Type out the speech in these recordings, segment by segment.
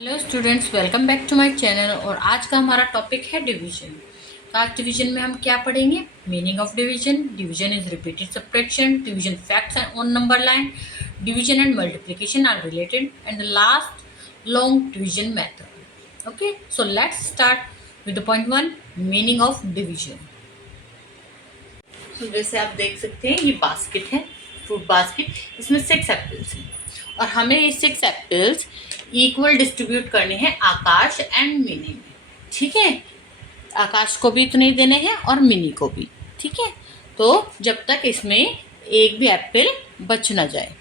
Hello students, welcome back to my channel. और आज का हमारा टॉपिक है डिवीजन। तो आज डिवीजन में हम क्या पढ़ेंगे? Meaning of division, division is repeated subtraction, division facts and on number line, division and multiplication are related, and the last long division method. Okay, so let's start with the point 1, meaning of division. तो जैसे आप देख सकते हैं, ये basket है, fruit basket. इसमें 6 apples हैं और हमें ये 6 एप्पल्स इक्वल डिस्ट्रीब्यूट करने हैं आकाश एंड मिनी में। ठीक है, आकाश को भी इतने ही देने हैं और मिनी को भी। ठीक है, तो जब तक इसमें एक भी एप्पल बच ना जाए।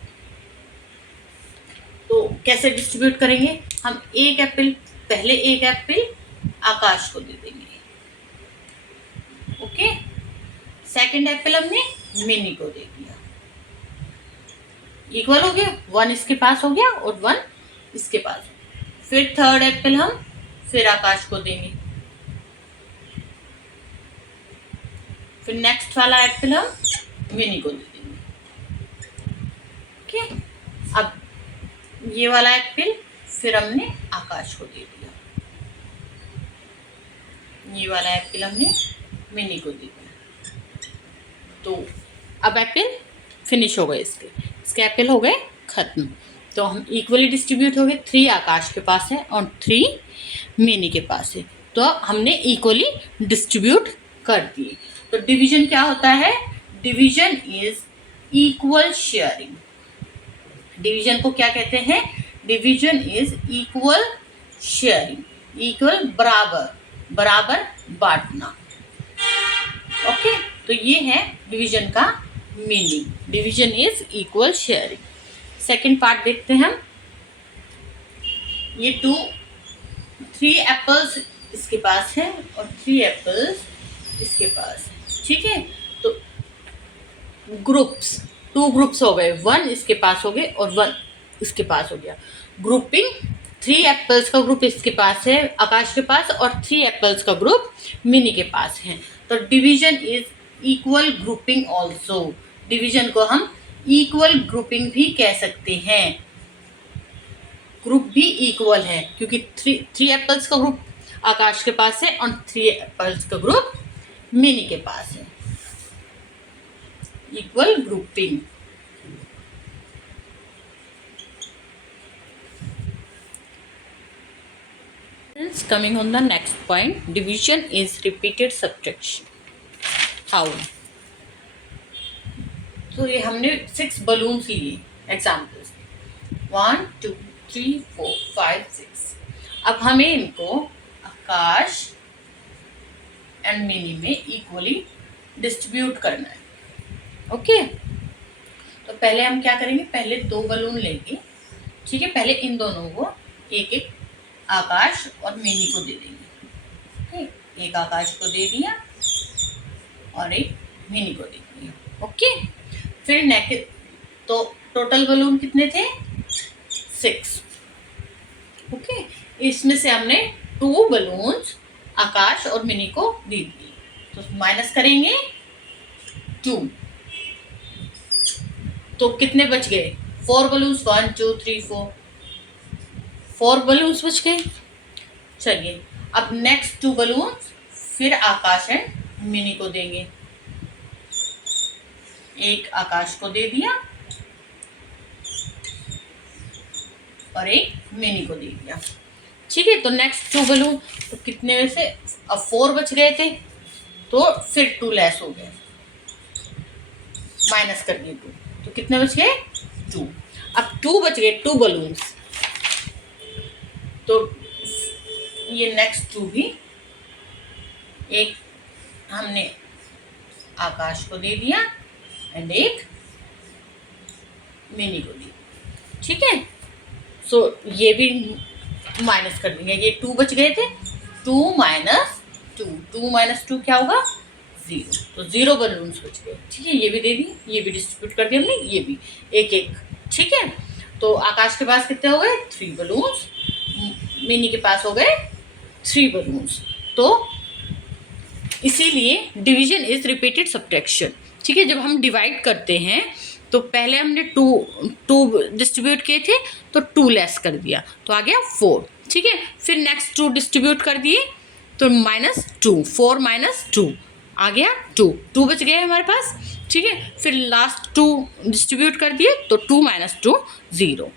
तो कैसे डिस्ट्रीब्यूट करेंगे? हम एक एप्पल, पहले एक एप्पल आकाश को दे देंगे। ओके, सेकंड एप्पल हमने मिनी को दे दिया। इक्वल हो गया, 1 इसके पास हो गया और 1 इसके पास। फिर थर्ड एप्पल हम फिर आकाश को देंगे। फिर नेक्स्ट वाला एप्पल हम मिनी को दे देंगे। ओके, अब ये वाला एप्पल फिर हमने आकाश को दे दिया। ये वाला एप्पल हमने मिनी को दे दिया। तो अब एप्पल फिनिश हो गए, इसके एप्पल हो गए खत्म। तो हम इक्वली डिस्ट्रीब्यूट हो गए। 3 आकाश के पास है और 3 मिनी के पास है, तो हमने इक्वली डिस्ट्रीब्यूट कर दिए। तो डिवीजन क्या होता है? Division is equal sharing. Division को क्या कहते हैं? Division is equal sharing. Equal बराबर बांटना। ओके, तो ये है डिवीजन का meaning. Division is equal sharing. Second part देखते हैं हम। ये 3 एप्पल्स इसके पास है और 3 एप्पल्स इसके पास है। ठीक है, तो ग्रुप्स, 2 ग्रुप्स हो गए। 1 इसके पास हो गए और 1 इसके पास हो गया। ग्रुपिंग, 3 एप्पल्स का ग्रुप इसके पास है आकाश के पास और 3 एप्पल्स का ग्रुप मिनी के पास है। तो division is equal grouping also. Division को हम इक्वल ग्रुपिंग भी कह सकते हैं। ग्रुप भी इक्वल है क्योंकि 3 एप्पल्स का ग्रुप आकाश के पास है और 3 एप्पल्स का ग्रुप मिनी के पास है। Equal grouping. Coming on the next point, division is repeated subtraction. How? तो ये हमने 6 बलून्स लिए एग्जाम्पल्स, 1 2 3 4 5 6। अब हमें इनको आकाश एंड मिनी में इक्वली डिस्ट्रीब्यूट करना है। ओके, तो पहले हम क्या करेंगे? पहले 2 बलून लेंगे। ठीक है, पहले इन दोनों को एक एक आकाश और मिनी को दे देंगे। ओके, एक आकाश को दे दिया और एक मिनी को दे दिया। ओके, फिर तो टोटल बलून कितने थे? 6। ओके, इसमें से हमने 2 बलून्स आकाश और मिनी को दे दिए, तो माइनस करेंगे 2। तो कितने बच गए? 4 बलून्स, 1 2 3 4 बलून्स बच गए। चलिए, अब नेक्स्ट 2 बलून्स फिर आकाश एंड मिनी को देंगे। एक आकाश को दे दिया और एक मिनी को दे दिया। ठीक है, तो नेक्स्ट 2 बलून, तो कितने में से अब 4 बच गए थे, तो फिर 2 लेस हो गए, माइनस कर दिए 2, तो कितने बच गए? 2। अब 2 बच गए, 2 बलून्स। तो ये नेक्स्ट 2 भी एक हमने आकाश को दे दिया एंड एक मिनी को दी। ठीक है, सो ये भी माइनस कर देंगे। ये 2 बच गए थे, 2 माइनस 2 क्या होगा? 0। तो 0 बलून्स बच गए। ठीक है, ये भी दे दी, ये भी डिस्ट्रीब्यूट कर दिया हमने, ये भी एक एक। ठीक है, तो आकाश के पास कितने हो गए? 3 बलून्स, मिनी के पास हो गए 3 बलून्स। तो इसीलिए डिवीजन इज रिपीटेड सब्ट्रैक्शन। ठीक है, जब हम डिवाइड करते हैं तो पहले हमने 2 डिस्ट्रीब्यूट किए थे तो 2 लेस कर दिया तो आ गया 4। ठीक है, फिर नेक्स्ट 2 डिस्ट्रीब्यूट कर दिए तो -2, 4 - 2 आ गया 2 बच गए हमारे पास। ठीक है, फिर लास्ट 2 डिस्ट्रीब्यूट कर दिए तो 2 - 2 0।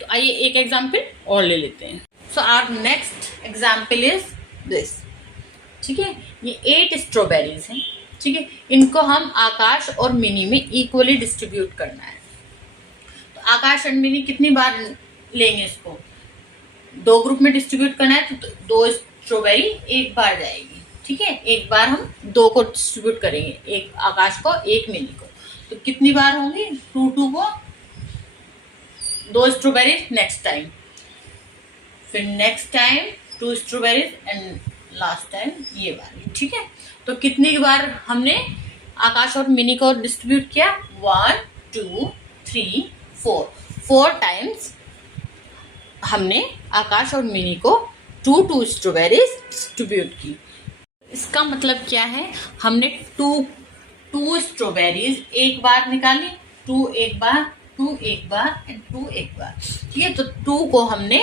तो आइए एक एग्जाम्पल और ले लेते हैं। So our next example is this. ठीक है, ये 8 स्ट्रॉबेरीज हैं। ठीक है, इनको हम आकाश और मिनी में इक्वली डिस्ट्रीब्यूट करना है। तो आकाश और मिनी कितनी बार लेंगे इसको? 2 ग्रुप में डिस्ट्रीब्यूट करना है तो 2 स्ट्रॉबेरी एक बार जाएगी। ठीक है, एक बार हम 2 को डिस्ट्रीब्यूट करेंगे, एक आकाश को एक मिनी को। तो कितनी बार होंगी? 2 को 2 स्ट्रॉबेरी नेक्स्ट टाइम, फिर next time 2 strawberries and last time ये वाली। ठीक है, तो कितनी बार हमने आकाश और मिनी को डिस्ट्रीब्यूट किया? 1 2 3 4 टाइम्स हमने आकाश और मिनी को 2 स्ट्रॉबेरीज डिस्ट्रीब्यूट की। इसका मतलब क्या है? हमने 2 स्ट्रॉबेरीज एक बार निकाली, 2 एक बार, 2 एक बार एंड 2 एक बार। ठीक है, तो 2 को हमने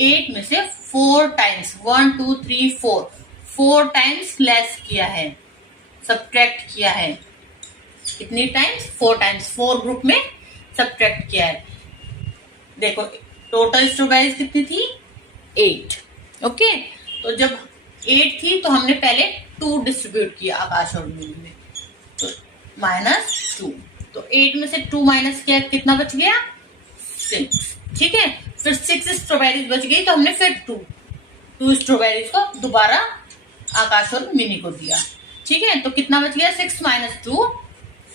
8 में से 4 टाइम्स 1 2 3 4 टाइम्स लेस किया है, सब्ट्रैक्ट किया है। कितनी टाइम्स? 4 टाइम्स, 4 ग्रुप में सब्ट्रैक्ट किया है। देखो टोटल स्ट्रॉबेरीज कितनी थी? 8। ओके, तो जब 8 थी तो हमने पहले 2 डिस्ट्रीब्यूट किया आकाश और मिनी में, तो -2। तो 8 में से 2 माइनस किया, कितना बच गया? 6। ठीक है, फिर 6 स्ट्रॉबेरीज बच गई तो हमने फिर 2 स्ट्रॉबेरीज को दोबारा आकाश और मिनी को दिया। ठीक है, तो कितना बच गया? 6 - 2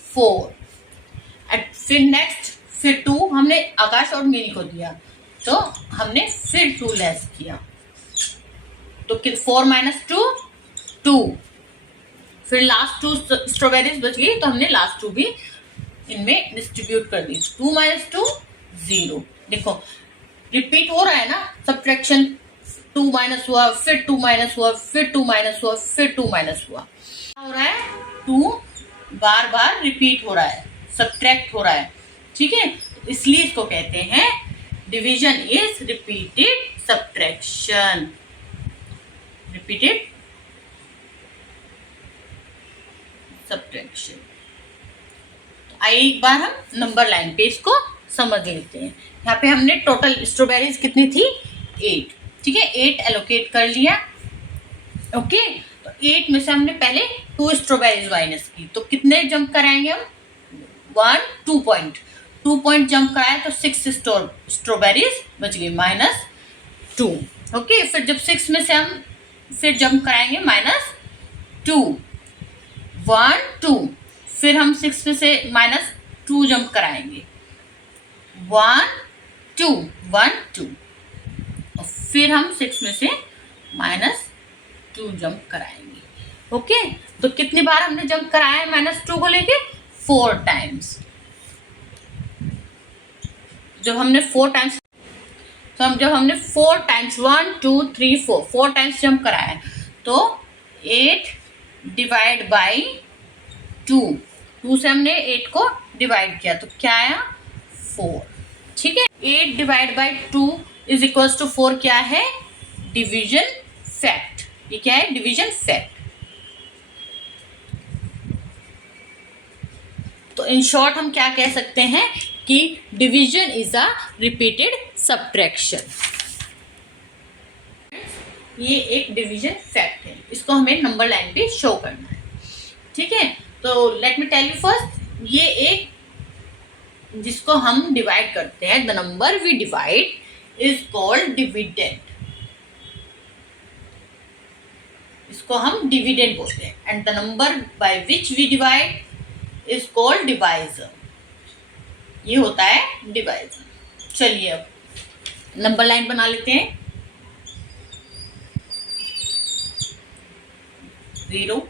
4। फिर नेक्स्ट फिर 2 हमने आकाश और मिनी को दिया तो हमने फिर 2 लेस किया, तो 4 - 2 2। फिर लास्ट 2 स्ट्रॉबेरीज बच गई तो हमने लास्ट 2 भी इनमें डिस्ट्रीब्यूट कर दी। 2 - 2 0। देखो रिपीट हो रहा है ना सब्ट्रैक्शन, 2 माइनस हुआ, फिर 2 माइनस हुआ, फिर 2 माइनस हुआ, फिर 2 माइनस हुआ। क्या हो रहा है? 2 बार बार रिपीट हो रहा है, सब्ट्रैक्ट हो रहा है। ठीक है, इसलिए इसको कहते हैं division is repeated subtraction. Repeated subtraction. आइए एक बार हम नंबर लाइन पे इसको समझ लेते हैं। यहाँ पे हमने टोटल स्ट्रॉबेरीज कितनी थी? 8। ठीक है, 8 एलोकेट कर लिया। ओके, तो 8 में से हमने पहले 2 स्ट्रॉबेरीज माइनस की, तो कितने जंप कराएंगे हम? 1 2 पॉइंट, 2 पॉइंट जंप कराए तो 6 स्ट्रॉबेरीज बच गई -2। ओके, फिर जब 6 में से हम फिर जंप कराएंगे -2 1 2, फिर हम 6 में से -2 जंप कराएंगे 1 2 1 2, फिर हम 6 में से -2 जंप कराएंगे। ओके, तो कितनी बार हमने जंप कराया है -2 को लेके? 4 टाइम्स। जब हमने 4 टाइम्स, तो जब हमने 4 टाइम्स 1 2 3 4 टाइम्स जंप कराया है तो 8 डिवाइड बाई 2 से हमने 8 को डिवाइड किया तो क्या आया? 4। ठीक है, 8 divide by 2 is equals to 4 क्या है? Division fact. ये क्या है? Division fact. तो इन शॉर्ट हम क्या कह सकते हैं कि division is a repeated subtraction. ये एक डिवीजन फैक्ट है, इसको हमें नंबर लाइन पे शो करना है। ठीक है, तो let me tell you first, ये एक जिसको हम डिवाइड करते हैं, the number we divide is called dividend. इसको हम डिविडेंड बोलते हैं। And the number by which we divide is called divisor. ये होता है डिवाइजर। चलिए अब नंबर लाइन बना लेते हैं। 0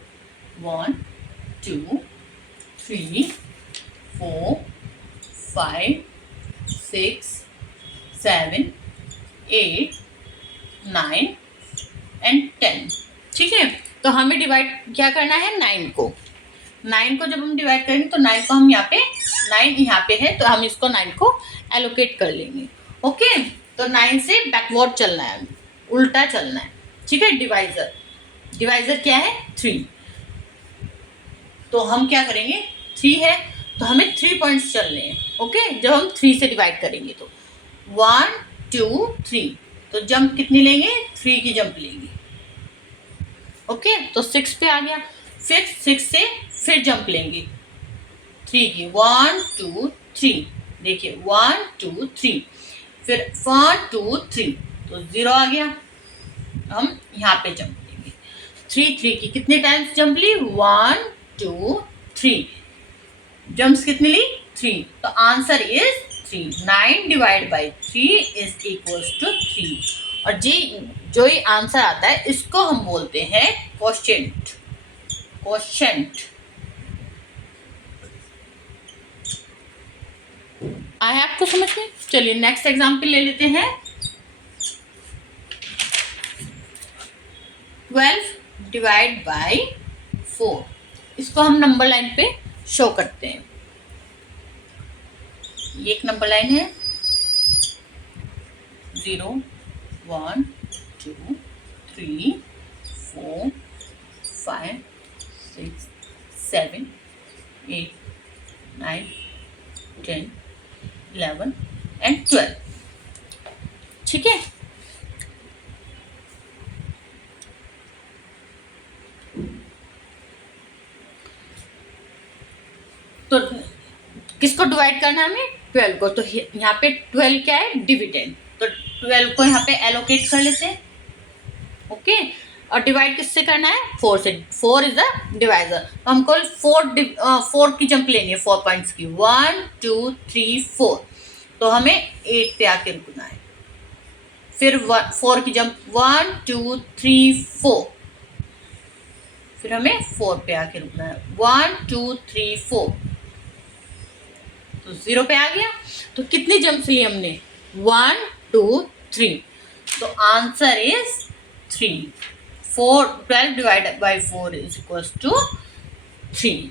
1 2 3 4 5 6 7 8 9 एंड 10। ठीक है, तो हमें डिवाइड क्या करना है? 9 को। 9 को जब हम डिवाइड करेंगे तो 9 को हम यहाँ पे 9 यहाँ पे है तो हम इसको 9 को एलोकेट कर लेंगे। ओके, तो 9 से बैकवर्ड चलना है, उल्टा चलना है, ठीक है। डिवाइजर क्या है? 3। तो हम क्या करेंगे, 3 है तो हमें 3 पॉइंट्स चलने हैं, ओके। जब हम 3 से डिवाइड करेंगे तो 1 2 3, तो जंप कितनी लेंगे? 3 की जंप लेंगे, ओके। तो 6 पे आ गया, फिर 6 से फिर जंप लेंगे 3 की, 1 2 3, देखिए 1 2 3, फिर 1 2 3, तो 0 आ गया। हम यहाँ पे जंप लेंगे 3 की कितने टाइम्स जंप ली? 1 2 3, जंप्स कितनी ली? 3, तो answer is 3। 9 divide by 3 is equals to 3। और जो ये आंसर आता है इसको हम बोलते हैं क्वोशिएंट। आया आपको समझ में? चलिए नेक्स्ट एग्जाम्पल ले लेते हैं। 12 डिवाइड बाई 4, इसको हम नंबर लाइन पे शो करते हैं। ये एक नंबर लाइन है, 0 1 2 3 4 5 6 7 8 9 10 11 एंड 12, ठीक है। तो किसको डिवाइड करना है हमें? 12 को। तो यहाँ पे 12 क्या है? डिविडेंड। तो 12 को यहाँ पे एलोकेट कर लेते हैं, ओके। और डिवाइड किससे करना है? 4 से। 4 इज द डिवाइजर, तो हमको 4 की जंप लेनी है, 4 पॉइंट्स की, 1 2 3 4, तो हमें 8 पे आके रुकना है। फिर 4 की जंप 1 2 3 4, फिर हमें 4 पे आके रुकना है, 1 2 3 4, तो 0 पे आ गया। तो कितनी जंप्स ली हमने? 1 2 3, तो answer is 3। 12 divided by 4 is equals to 3।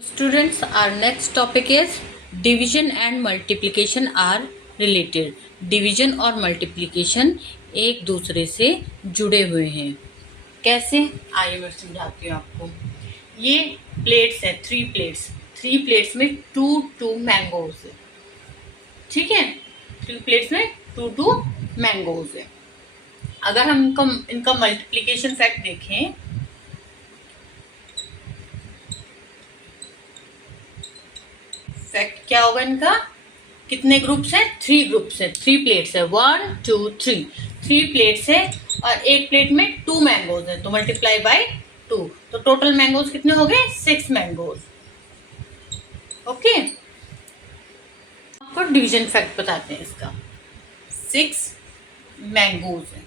Students, our next topic is division and multiplication are related. Division और मल्टीप्लिकेशन एक दूसरे से जुड़े हुए हैं। कैसे? आइए मैं समझाती हूँ आपको। ये प्लेट्स हैं, 3 प्लेट्स। 3 प्लेट्स में 2 मैंगोज है, ठीक है। 3 प्लेट्स में 2 मैंगोज है। अगर हम इनका मल्टीप्लिकेशन फैक्ट देखें, फैक्ट क्या होगा इनका? कितने ग्रुप्स हैं? 3 ग्रुप्स हैं, 3 प्लेट्स है, 1 2 3, 3 प्लेट्स है और एक प्लेट में 2 मैंगोज है, तो मल्टीप्लाई बाय 2, तो टोटल मैंगोज कितने हो गए? 6 मैंगोज, ओके। आपको डिवीजन फैक्ट बताते हैं इसका। 6 मैंगोज है,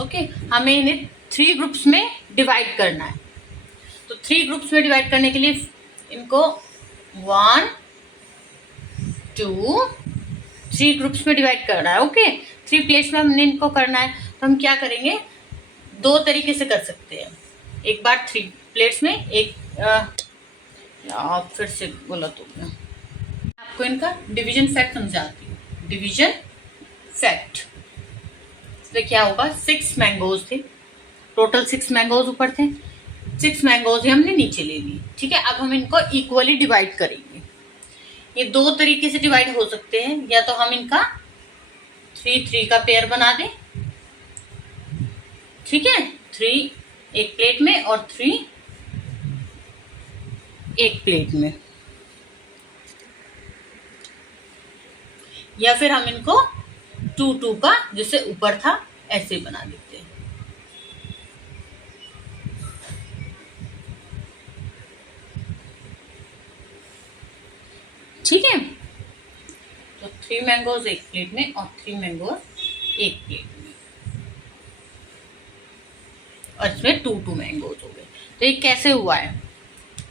ओके। हमें इन्हें 3 ग्रुप्स में डिवाइड करना है। तो 3 ग्रुप्स में डिवाइड करने के लिए इनको 1 2 3 ग्रुप्स में डिवाइड करना है, ओके। 3 प्लेट्स में हमने इनको करना है, तो हम क्या करेंगे? 2 तरीके से कर सकते हैं। एक बार 3 प्लेट्स में, एक फिर से बोला तो मैं आपको इनका डिवीजन फैक्ट समझाती हूँ। डिवीजन फैक्ट इसमें क्या होगा? 6 मैंगोज थे, टोटल 6 मैंगोज ऊपर थे, 6 मैंगोज हमने नीचे ले ली, ठीक है। अब हम इनको इक्वली डिवाइड करेंगे। ये 2 तरीके से डिवाइड हो सकते हैं, या तो हम इनका 3 का पेयर बना दें, ठीक है। 3 एक प्लेट में और 3 एक प्लेट में, या फिर हम इनको 2 का जैसे ऊपर था ऐसे बना देते हैं, ठीक है। तो 3 मैंगोज एक प्लेट में और 3 मैंगोज एक प्लेट में, और इसमें 2 मैंगोज हो गए। तो ये कैसे हुआ है?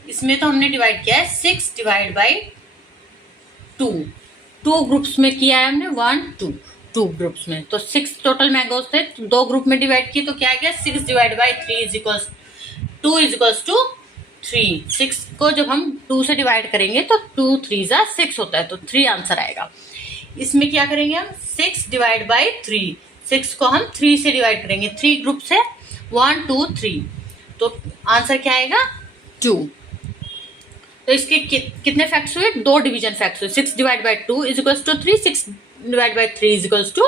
इसमें तो हमने डिवाइड किया है 6 डिवाइड बाई 2 ग्रुप्स में किया है हमने, 1 2। 2 ग्रुप्स में। तो 6 टोटल मैंगोज थे, 2 ग्रुप में डिवाइड किए तो क्या आ गया 6 divide by 3 is equals 2 is equals to 3। 6 को जब हम 2 से डिवाइड करेंगे तो 2 3 जा 6 होता है, तो 3 आंसर आएगा। इसमें क्या करेंगे हम 6 डिवाइड बाई 3, 6 को हम 3 से डिवाइड करेंगे, 3 ग्रुप से 1 2 3, तो आंसर क्या आएगा 2। तो इसके कितने फैक्ट्स हुए, 2 डिवीजन फैक्ट्स हुए। 6 divide by 2 is equals to 3, 6 divide by 3 is equals to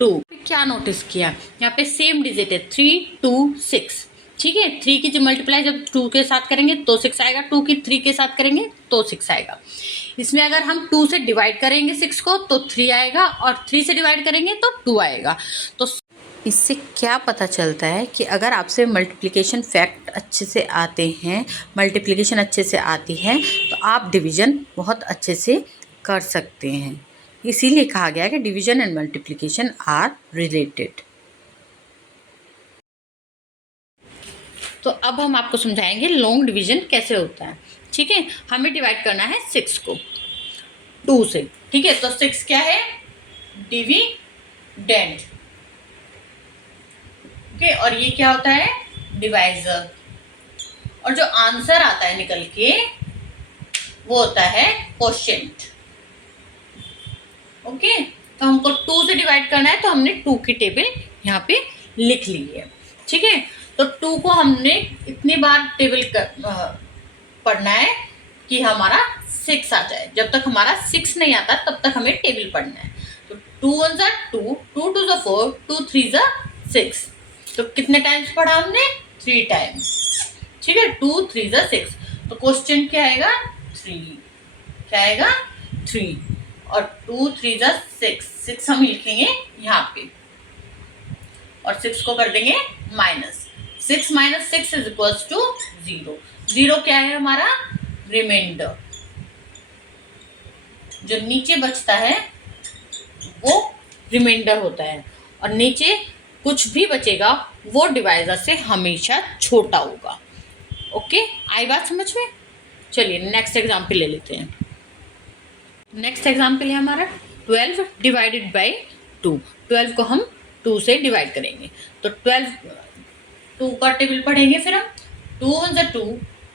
2। क्या नोटिस किया, यहाँ पे सेम डिजिट है 3 2 6, ठीक है। 3 की जो मल्टीप्लाई जब 2 के साथ करेंगे तो 6 आएगा, 2 की 3 के साथ करेंगे तो 6 आएगा। इसमें अगर हम 2 से डिवाइड करेंगे 6 को तो 3 आएगा, और 3 से डिवाइड करेंगे तो 2 आएगा। तो इससे क्या पता चलता है कि अगर आपसे मल्टीप्लिकेशन फैक्ट अच्छे से आते हैं, मल्टीप्लिकेशन अच्छे से आती है, तो आप डिवीज़न बहुत अच्छे से कर सकते हैं। इसीलिए कहा गया है कि division and multiplication are related. तो अब हम आपको समझाएंगे लॉन्ग डिवीज़न कैसे होता है, ठीक है। हमें डिवाइड करना है 6 को 2 से, ठीक है। तो 6 क्या है, डिविडेंड, ओके। और ये क्या होता है, डिवाइजर। और जो आंसर आता है निकल के वो होता है क्वोशिएंट, ओके। तो हमको 2 से डिवाइड करना है, तो हमने 2 की टेबल यहाँ पे लिख ली है, ठीक है। तो 2 को हमने इतनी बार टेबल पढ़ना है कि हमारा 6 आ जाए। जब तक हमारा 6 नहीं आता तब तक हमें टेबल पढ़ना है। तो 2 1 जा 2, 2 2 जा 4, 2 3 जा 6। तो कितने टाइम्स पढ़ा हमने, 3 टाइम्स, ठीक है। 2 3 जा 6, तो क्वेश्चन क्या आएगा 3, क्या आएगा 3। और 2 3 जा 6, 6 हम लिखेंगे यहाँ पे, और 6 को कर देंगे minus, 6 minus 6 is equals to 0। 0 क्या है हमारा, रिमाइंडर। जो नीचे बचता है वो रिमाइंडर होता है, और नीचे कुछ भी बचेगा वो डिवाइजर से हमेशा छोटा होगा, ओके। आई बात समझ में। चलिए नेक्स्ट एग्जाम्पल ले लेते हैं। नेक्स्ट एग्जाम्पल है हमारा 12 डिवाइडेड बाई 2। 12 को हम 2 से डिवाइड करेंगे, तो 12 2 का टेबल पढ़ेंगे, फिर हम 2 1 जा 2,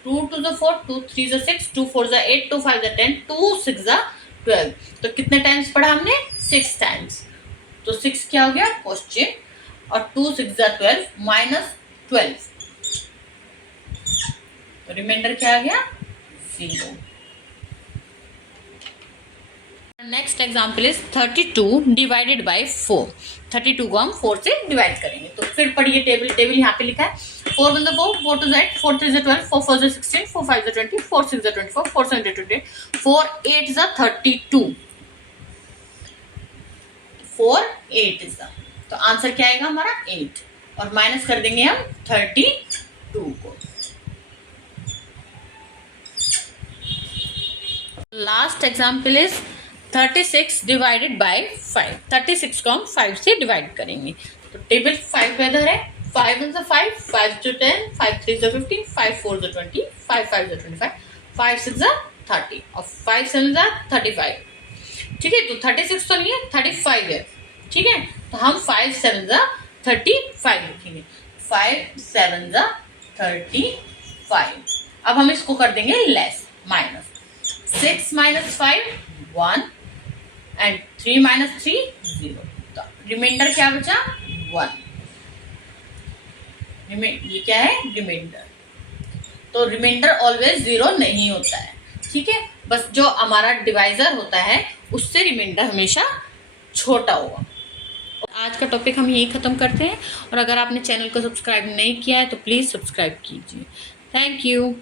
2 2 जा 4, 2 3 जा 6, 2 4 जा 8, 2 5 जा 10, 2 6 जा 12। तो कितने टाइम्स पढ़ा हमने, 6 टाइम्स। तो 6 क्या हो गया क्वेश्चन, और 2 6 जा 12 माइनस 12, तो रिमाइंडर क्या आ गया 0। Next example is 32 divided by 4। 32 को हम 4 से डिवाइड करेंगे, तो फिर पढ़िए टेबल, टेबल यहाँ पे लिखा है 4 1 जा 4, 4 2 जा 8, 4 3 जा 12, 4 4 जा 16, 4 5 जा 20, 4 6 जा 24, 4 7 जा 28, 4 8 जा 32, 4 8 इज द, तो आंसर क्या आएगा हमारा 8, और माइनस कर देंगे हम 32 को। Last example is 36 divided by 5। 36 को हम 5 से डिवाइड करेंगे, तो टेबल 5 का इधर है, 5 1 जा 5, 5 2 10, 5 3 जा 15, 5 4 जा 20, 5 5 जा 25, 5 6 जा 30, और 5 7 जा 35, ठीक है। तो 36 तो नहीं है, 35 है, ठीक है। तो हम 5 7 जा 35 लिखेंगे, 5 7 जा 35। अब हम इसको कर देंगे less, minus 6 minus 5 1, and 3 minus 3 0। तो रिमाइंडर क्या बचा 1, ये क्या है रिमाइंडर। तो रिमाइंडर ऑलवेज 0 नहीं होता है, ठीक है। बस जो हमारा डिवाइजर होता है उससे रिमाइंडर हमेशा छोटा होगा। आज का टॉपिक हम यही ख़त्म करते हैं, और अगर आपने चैनल को सब्सक्राइब नहीं किया है तो प्लीज़ सब्सक्राइब कीजिए। Thank you.